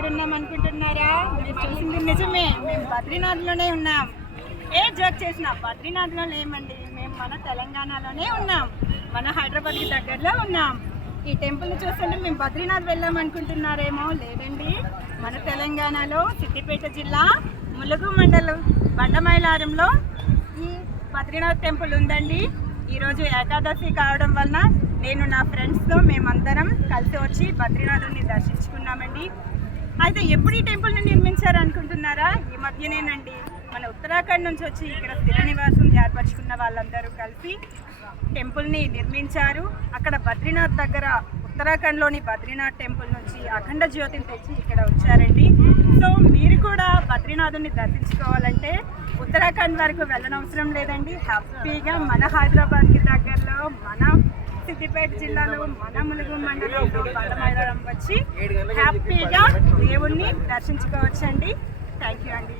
ఎక్కడున్నాం అనుకుంటున్నారా? మీరు చూసింది నిజమే, మేము బద్రీనాథ్లోనే ఉన్నాం. ఏ జోక్ చేసినా బద్రీనాథ్లో లేమండి, మేము మన తెలంగాణలోనే ఉన్నాం, మన హైదరాబాద్కి దగ్గరలో ఉన్నాం. ఈ టెంపుల్ని చూస్తుంటే మేము బద్రీనాథ్ వెళ్ళాం అనుకుంటున్నారేమో, లేదండి, మన తెలంగాణలో సిద్దిపేట జిల్లా ములుగు మండలం బండమైలారంలో ఈ బద్రీనాథ్ టెంపుల్ ఉందండి. ఈరోజు ఏకాదశి కావడం వలన నేను నా ఫ్రెండ్స్తో మేమందరం కలిసి వచ్చి బద్రీనాథుని దర్శించుకున్నామండి. అయితే ఎప్పుడు ఈ టెంపుల్ని నిర్మించారు అనుకుంటున్నారా? ఈ మధ్యనేనండి, మన ఉత్తరాఖండ్ నుంచి వచ్చి ఇక్కడ స్థిర నివాసం ఏర్పరచుకున్న వాళ్ళందరూ కలిసి టెంపుల్ని నిర్మించారు. అక్కడ బద్రీనాథ్ దగ్గర ఉత్తరాఖండ్లోని బద్రీనాథ్ టెంపుల్ నుంచి అఖండ జ్యోతిని తెచ్చి ఇక్కడ వచ్చారండి. సో మీరు కూడా బద్రీనాథుని దర్శించుకోవాలంటే ఉత్తరాఖండ్ వరకు వెళ్ళనవసరం లేదండి. హ్యాపీగా మన హైదరాబాద్కి దగ్గరలో మన సిద్దిపేట జిల్లాలో మన ములుగు మండలంలో బండమైలారం వచ్చి హ్యాపీగా దేవుణ్ణి దర్శించుకోవచ్చండి. థ్యాంక్ యూ అండి.